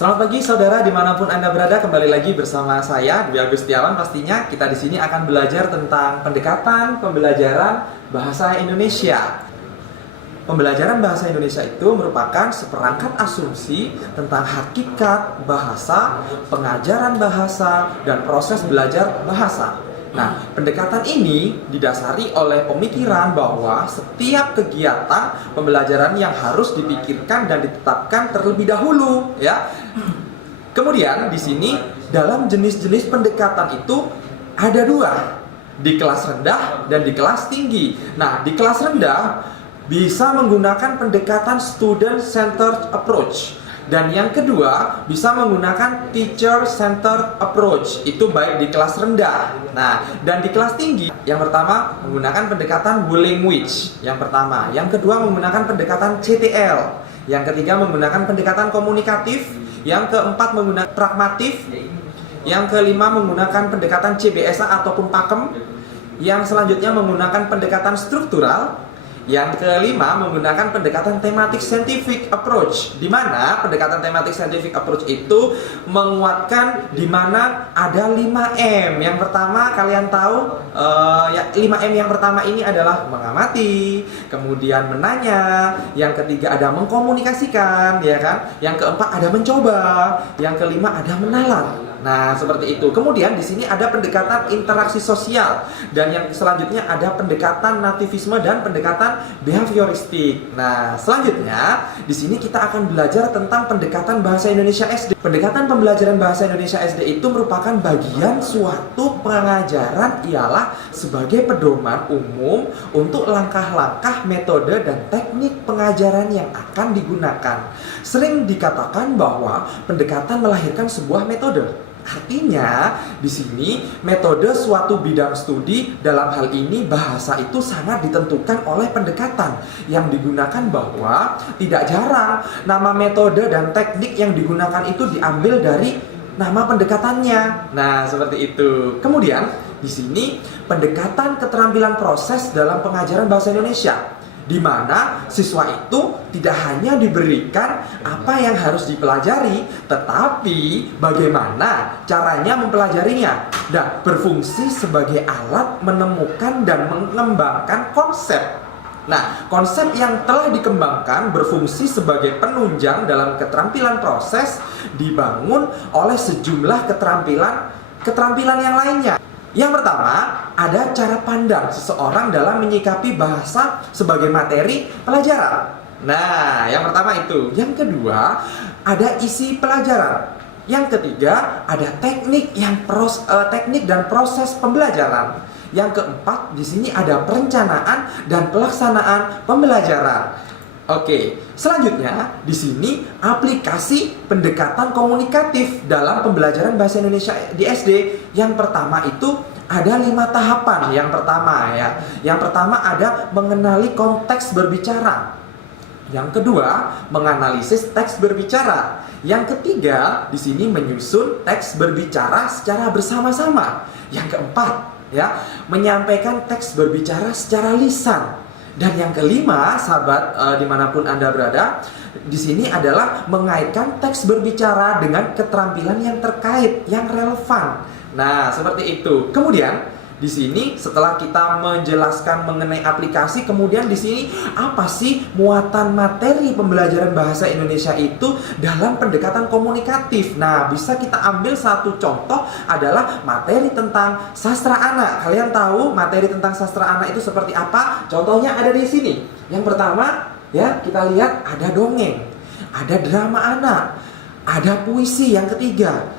Selamat pagi saudara dimanapun Anda berada, kembali lagi bersama saya Dwi Agustiawan. Pastinya kita di sini akan belajar tentang pendekatan pembelajaran bahasa Indonesia. Pembelajaran bahasa Indonesia itu merupakan seperangkat asumsi tentang hakikat bahasa, pengajaran bahasa, dan proses belajar bahasa. Nah, pendekatan ini didasari oleh pemikiran bahwa setiap kegiatan pembelajaran yang harus dipikirkan dan ditetapkan terlebih dahulu, ya. Kemudian di sini dalam jenis-jenis pendekatan itu ada dua, di kelas rendah dan di kelas tinggi. Nah, di kelas rendah bisa menggunakan pendekatan student centered approach. Dan yang kedua, bisa menggunakan teacher-centered approach. Itu baik di kelas rendah. Nah, dan di kelas tinggi, yang pertama menggunakan pendekatan whole language. Yang pertama. Yang kedua menggunakan pendekatan CTL. Yang ketiga menggunakan pendekatan komunikatif. Yang keempat menggunakan pragmatif. Yang kelima menggunakan pendekatan CBSA ataupun pakem. Yang selanjutnya menggunakan pendekatan struktural. Yang kelima menggunakan pendekatan thematic scientific approach, di mana pendekatan thematic scientific approach itu menguatkan di mana ada 5M. Yang pertama kalian tahu, 5M yang pertama ini adalah mengamati, kemudian menanya, yang ketiga ada mengkomunikasikan, ya kan? Yang keempat ada mencoba, yang kelima ada menalar. Nah, seperti itu. Kemudian di sini ada pendekatan interaksi sosial, dan yang selanjutnya ada pendekatan nativisme dan pendekatan behavioristik. Nah, selanjutnya di sini kita akan belajar tentang pendekatan bahasa Indonesia SD. Pendekatan pembelajaran bahasa Indonesia SD itu merupakan bagian suatu pengajaran, ialah sebagai pedoman umum untuk langkah-langkah, metode dan teknik pengajaran yang akan digunakan. Sering dikatakan bahwa pendekatan melahirkan sebuah metode. Artinya, di sini metode suatu bidang studi, dalam hal ini bahasa, itu sangat ditentukan oleh pendekatan yang digunakan, bahwa tidak jarang nama metode dan teknik yang digunakan itu diambil dari nama pendekatannya. Nah, seperti itu. Kemudian, di sini pendekatan keterampilan proses dalam pengajaran bahasa Indonesia, di mana siswa itu tidak hanya diberikan apa yang harus dipelajari, tetapi bagaimana caranya mempelajarinya, dan berfungsi sebagai alat menemukan dan mengembangkan konsep. Nah, konsep yang telah dikembangkan berfungsi sebagai penunjang dalam keterampilan proses, dibangun oleh sejumlah keterampilan yang lainnya. Yang pertama, ada cara pandang seseorang dalam menyikapi bahasa sebagai materi pelajaran. Nah, yang pertama itu. Yang kedua, ada isi pelajaran. Yang ketiga, ada teknik dan proses pembelajaran. Yang keempat, di sini ada perencanaan dan pelaksanaan pembelajaran. Oke, selanjutnya di sini aplikasi pendekatan komunikatif dalam pembelajaran bahasa Indonesia di SD. Yang pertama itu ada 5 tahapan. Yang pertama ada mengenali konteks berbicara. Yang kedua, menganalisis teks berbicara. Yang ketiga, di sini menyusun teks berbicara secara bersama-sama. Yang keempat, menyampaikan teks berbicara secara lisan. Dan yang kelima, sahabat, dimanapun Anda berada, di sini adalah mengaitkan teks berbicara dengan keterampilan yang terkait, yang relevan. Nah, seperti itu. Kemudian di sini setelah kita menjelaskan mengenai aplikasi, kemudian di sini apa sih muatan materi pembelajaran bahasa Indonesia itu dalam pendekatan komunikatif? Nah, bisa kita ambil satu contoh adalah materi tentang sastra anak. Kalian tahu materi tentang sastra anak itu seperti apa? Contohnya ada di sini. Yang pertama, kita lihat ada dongeng, ada drama anak, ada puisi. Yang ketiga,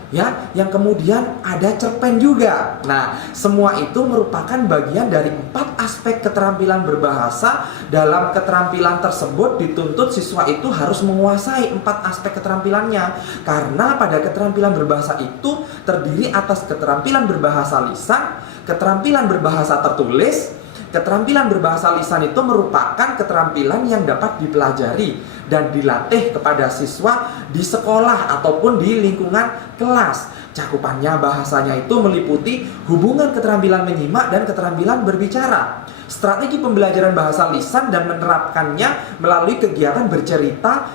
yang kemudian ada cerpen juga. Nah, semua itu merupakan bagian dari 4 aspek keterampilan berbahasa. Dalam keterampilan tersebut dituntut siswa itu harus menguasai 4 aspek keterampilannya. Karena pada keterampilan berbahasa itu terdiri atas keterampilan berbahasa lisan, keterampilan berbahasa tertulis. Keterampilan berbahasa lisan itu merupakan keterampilan yang dapat dipelajari dan dilatih kepada siswa di sekolah ataupun di lingkungan kelas. Cakupannya bahasanya itu meliputi hubungan keterampilan menyimak dan keterampilan berbicara. Strategi pembelajaran bahasa lisan dan menerapkannya melalui kegiatan bercerita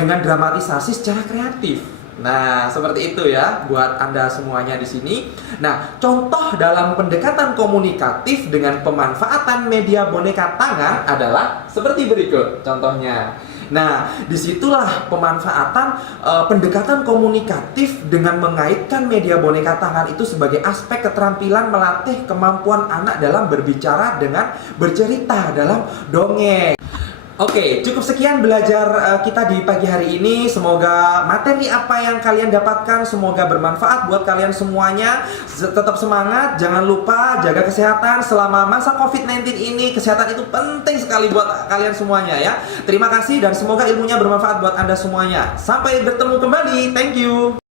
dengan dramatisasi secara kreatif. Nah, seperti itu ya buat Anda semuanya di sini. Nah, contoh dalam pendekatan komunikatif dengan pemanfaatan media boneka tangan adalah seperti berikut contohnya. Nah, disitulah pemanfaatan pendekatan komunikatif dengan mengaitkan media boneka tangan itu sebagai aspek keterampilan melatih kemampuan anak dalam berbicara dengan bercerita dalam dongeng. Oke, cukup sekian belajar kita di pagi hari ini. Semoga materi apa yang kalian dapatkan semoga bermanfaat buat kalian semuanya. Tetap semangat, jangan lupa jaga kesehatan selama masa COVID-19 ini. Kesehatan itu penting sekali buat kalian semuanya ya. Terima kasih dan semoga ilmunya bermanfaat buat Anda semuanya. Sampai bertemu kembali. Thank you.